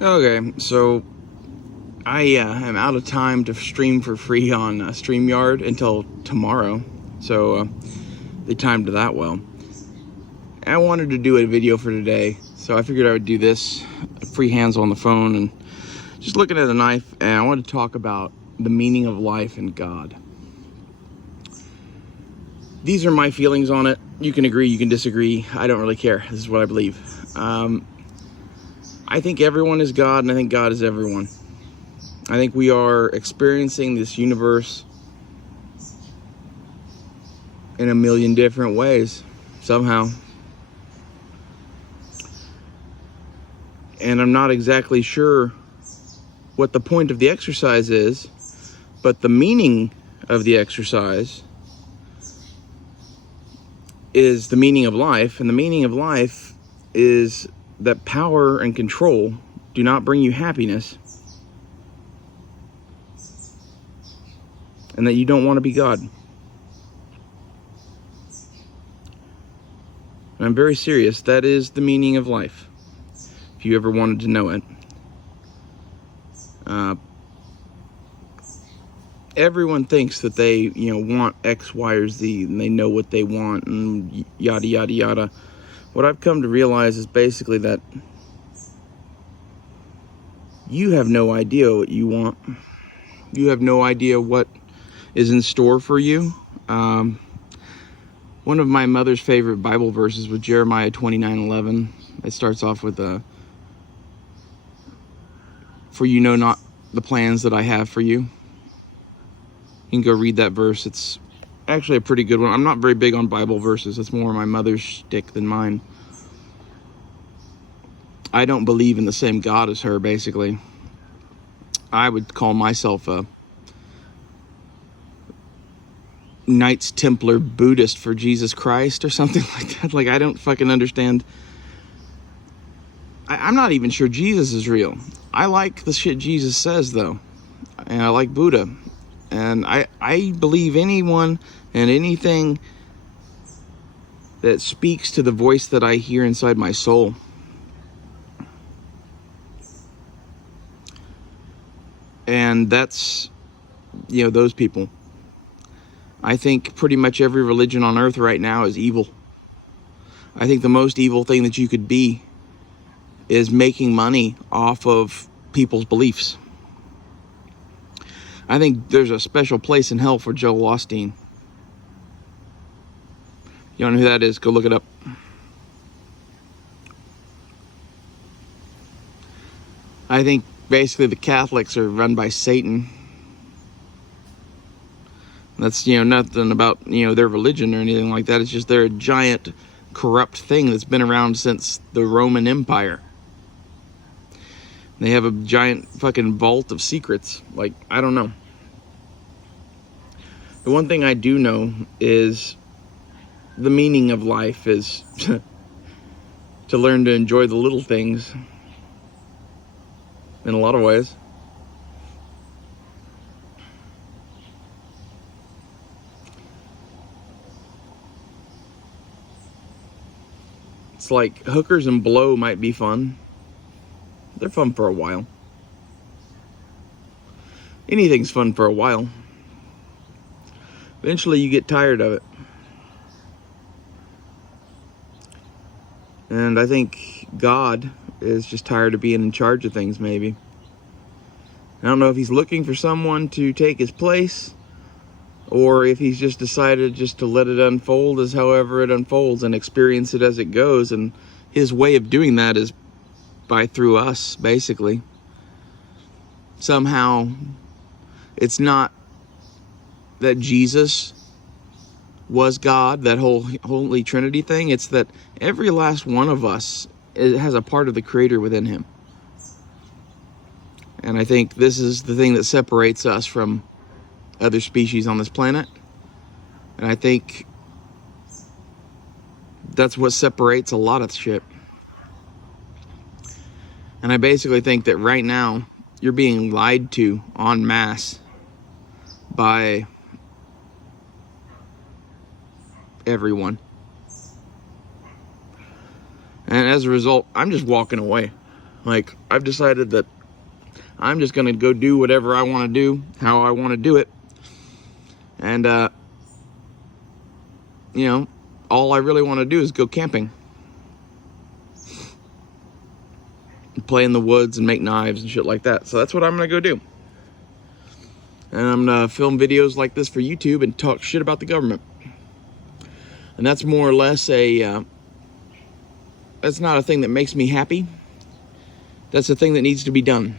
Okay, so I am out of time to stream for free on StreamYard until tomorrow, so they timed that well. I wanted to do a video for today, so I figured I would do this, free hands on the phone, and just looking at a knife, and I wanted to talk about the meaning of life and God. These are my feelings on it. You can agree, you can disagree. I don't really care. This is what I believe. I think everyone is God, and I think God is everyone. I think we are experiencing this universe in a million different ways, somehow. And I'm not exactly sure what the point of the exercise is, but the meaning of the exercise is the meaning of life, and the meaning of life is that power and control do not bring you happiness, and that you don't want to be God. And I'm very serious. That is the meaning of life, if you ever wanted to know it. Everyone thinks that they, want X, Y, or Z, and they know what they want, and yada, yada, yada. What I've come to realize is basically that you have no idea what you want. You have no idea what is in store for you. One of my mother's favorite Bible verses was Jeremiah 29:11. It starts off with "For you know not the plans that I have for you." You can go read that verse. It's actually a pretty good one. I'm not very big on Bible verses. It's more my mother's shtick than mine. I don't believe in the same God as her, basically. I would call myself a Knights Templar Buddhist for Jesus Christ or something like that. Like, I don't fucking understand. I'm not even sure Jesus is real. I like the shit Jesus says, though. And I like Buddha. And I believe anyone and anything that speaks to the voice that I hear inside my soul. And that's, those people. I think pretty much every religion on earth right now is evil. I think the most evil thing that you could be is making money off of people's beliefs. I think there's a special place in hell for Joel Osteen. You don't know who that is? Go look it up. I think basically the Catholics are run by Satan. That's, nothing about, their religion or anything like that. It's just they're a giant corrupt thing that's been around since the Roman Empire. They have a giant fucking vault of secrets. Like, I don't know. The one thing I do know is the meaning of life is to learn to enjoy the little things in a lot of ways. It's like hookers and blow might be fun. They're fun for a while. Anything's fun for a while. Eventually you get tired of it. And I think God is just tired of being in charge of things, maybe. I don't know if he's looking for someone to take his place, or if he's just decided just to let it unfold as however it unfolds and experience it as it goes. And his way of doing that is through us, basically. Somehow, it's not that Jesus was God, that whole Holy Trinity thing. It's that every last one of us has a part of the Creator within him. And I think this is the thing that separates us from other species on this planet. And I think that's what separates a lot of shit. And I basically think that right now, you're being lied to en masse by everyone. And as a result, I'm just walking away. Like, I've decided that I'm just going to go do whatever I want to do, how I want to do it. And, you know, all I really want to do is go camping. Play in the woods and make knives and shit like that. So that's what I'm going to go do. And I'm going to film videos like this for YouTube and talk shit about the government. And that's more or less that's not a thing that makes me happy. That's a thing that needs to be done.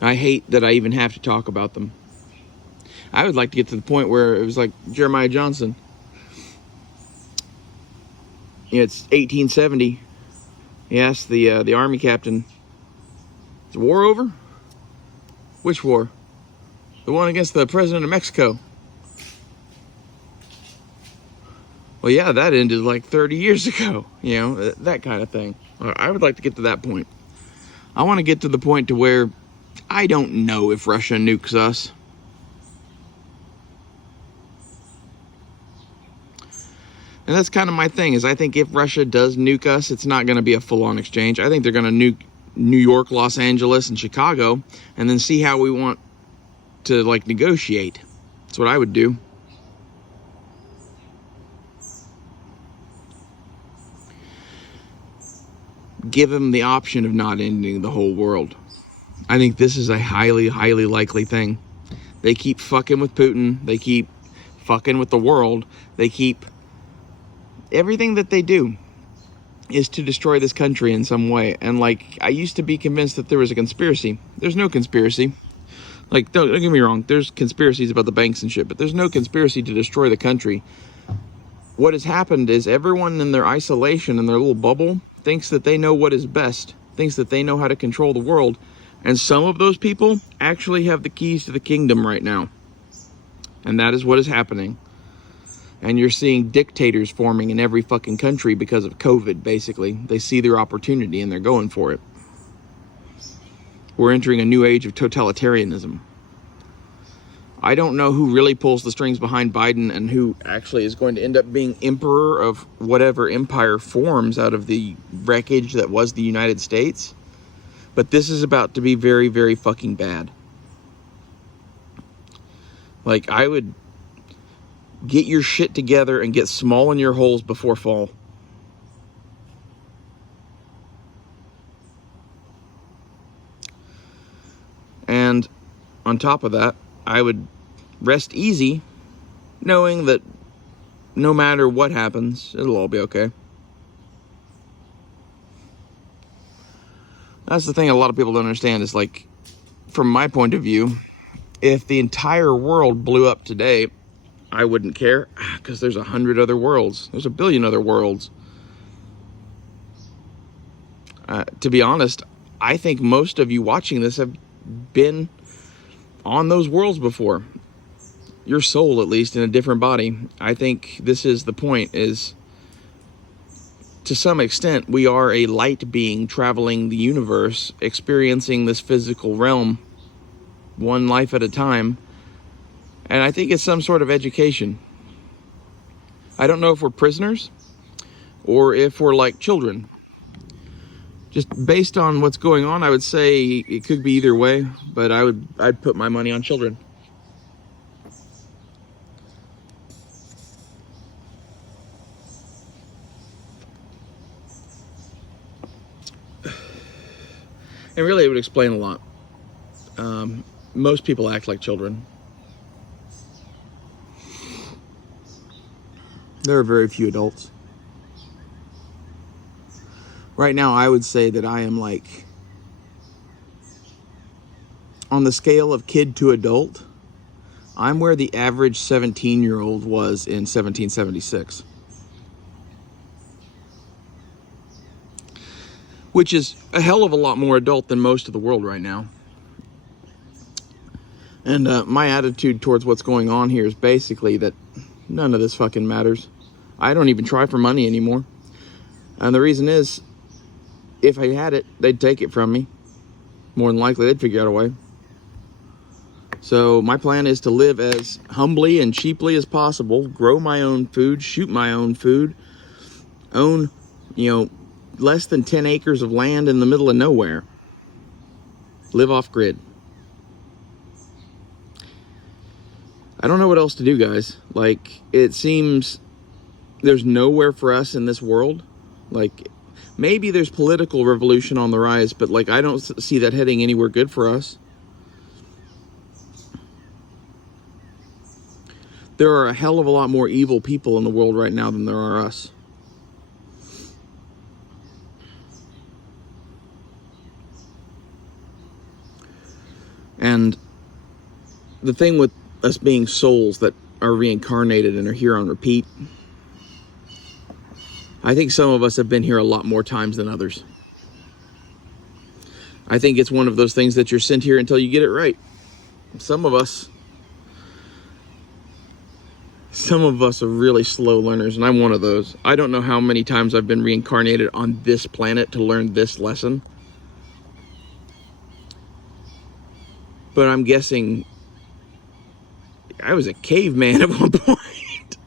I hate that I even have to talk about them. I would like to get to the point where it was like Jeremiah Johnson. You know, it's 1870. He asked the army captain, "Is the war over?" "Which war?" "The one against the president of Mexico." "Well, yeah, that ended like 30 years ago." You know, that kind of thing. I would like to get to that point. I want to get to the point to where I don't know if Russia nukes us. And that's kind of my thing, is I think if Russia does nuke us, it's not going to be a full-on exchange. I think they're going to nuke New York, Los Angeles, and Chicago, and then see how we want to, like, negotiate. That's what I would do. Give them the option of not ending the whole world. I think this is a highly, highly likely thing. They keep fucking with Putin. They keep fucking with the world. They keep... Everything that they do is to destroy this country in some way. And, like, I used to be convinced that there was a conspiracy. There's no conspiracy. Like, don't get me wrong. There's conspiracies about the banks and shit, but there's no conspiracy to destroy the country. What has happened is everyone in their isolation, in their little bubble, thinks that they know what is best, thinks that they know how to control the world. And some of those people actually have the keys to the kingdom right now. And that is what is happening. And you're seeing dictators forming in every fucking country because of COVID, basically. They see their opportunity and they're going for it. We're entering a new age of totalitarianism. I don't know who really pulls the strings behind Biden and who actually is going to end up being emperor of whatever empire forms out of the wreckage that was the United States. But this is about to be very, very fucking bad. Like, I would get your shit together and get small in your holes before fall. And on top of that, I would rest easy knowing that no matter what happens, it'll all be okay. That's the thing a lot of people don't understand is, like, from my point of view, if the entire world blew up today, I wouldn't care, because there's 100 other worlds. There's 1 billion other worlds. To be honest, I think most of you watching this have been on those worlds before. Your soul, at least, in a different body. I think this is the point, is to some extent, we are a light being traveling the universe, experiencing this physical realm, one life at a time. And I think it's some sort of education. I don't know if we're prisoners or if we're like children. Just based on what's going on, I would say it could be either way, but I'd put my money on children. And really, it would explain a lot. Most people act like children. There are very few adults. Right now, I would say that I am, like, on the scale of kid to adult, I'm where the average 17-year-old was in 1776. Which is a hell of a lot more adult than most of the world right now. And my attitude towards what's going on here is basically that none of this fucking matters. I don't even try for money anymore. And the reason is, if I had it, they'd take it from me. More than likely, they'd figure out a way. So my plan is to live as humbly and cheaply as possible, grow my own food, shoot my own food, own, less than 10 acres of land in the middle of nowhere. Live off grid. I don't know what else to do, guys. Like, it seems there's nowhere for us in this world. Like, maybe there's political revolution on the rise, but like, I don't see that heading anywhere good for us. There are a hell of a lot more evil people in the world right now than there are us. And the thing with us being souls that are reincarnated and are here on repeat, I think some of us have been here a lot more times than others. I think it's one of those things that you're sent here until you get it right. Some of us are really slow learners, and I'm one of those. I don't know how many times I've been reincarnated on this planet to learn this lesson. But I'm guessing I was a caveman at one point.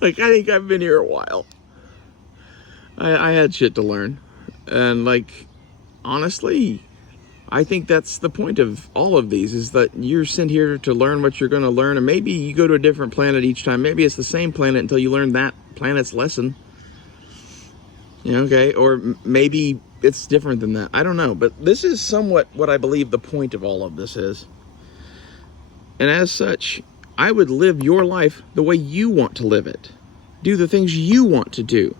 Like, I think I've been here a while. I had shit to learn. And like, honestly, I think that's the point of all of these, is that you're sent here to learn what you're going to learn. And maybe you go to a different planet each time. Maybe it's the same planet until you learn that planet's lesson. Okay? Or maybe it's different than that. I don't know. But this is somewhat what I believe the point of all of this is. And as such, I would live your life the way you want to live it. Do the things you want to do.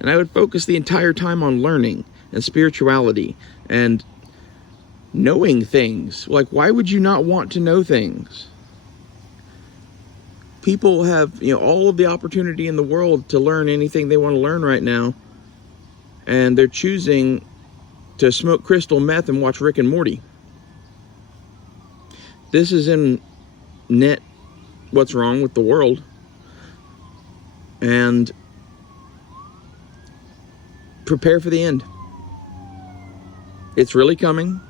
And I would focus the entire time on learning and spirituality and knowing things. Like, why would you not want to know things? People have, all of the opportunity in the world to learn anything they want to learn right now. And they're choosing to smoke crystal meth and watch Rick and Morty. This is in net what's wrong with the world. And prepare for the end. It's really coming.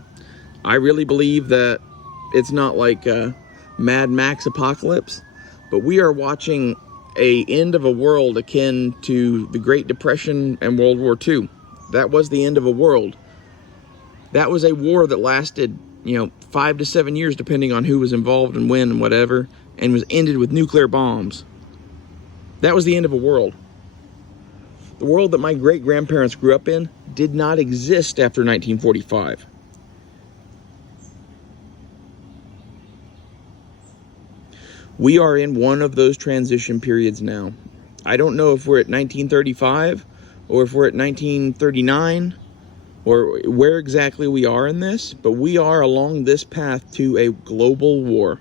I really believe that it's not like a Mad Max apocalypse, but we are watching a end of a world akin to the Great Depression and World War II. That was the end of a world. That was a war that lasted, 5 to 7 years, depending on who was involved and when and whatever, and was ended with nuclear bombs. That was the end of a world. The world that my great-grandparents grew up in did not exist after 1945. We are in one of those transition periods now. I don't know if we're at 1935 or if we're at 1939 or where exactly we are in this, but we are along this path to a global war.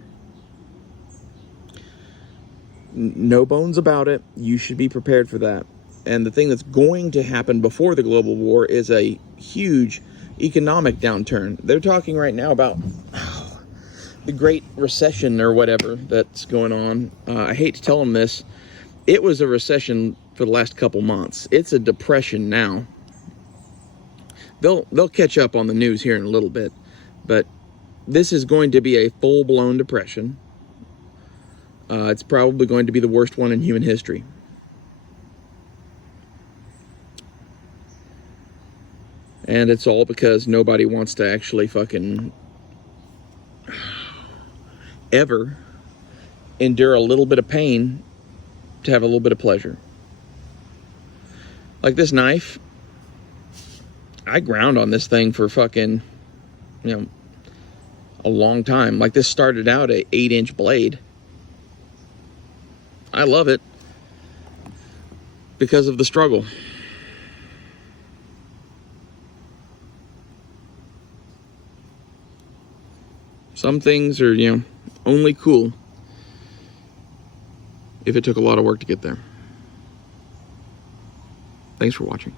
No bones about it. You should be prepared for that. And the thing that's going to happen before the global war is a huge economic downturn. They're talking right now about the Great Recession or whatever that's going on. I hate to tell them this. It was a recession for the last couple months. It's a depression now. They'll catch up on the news here in a little bit, but this is going to be a full-blown depression. It's probably going to be the worst one in human history. And it's all because nobody wants to actually fucking ever endure a little bit of pain to have a little bit of pleasure. Like this knife, I ground on this thing for fucking, a long time. Like, this started out an 8-inch blade. I love it because of the struggle. Some things are, only cool if it took a lot of work to get there. Thanks for watching.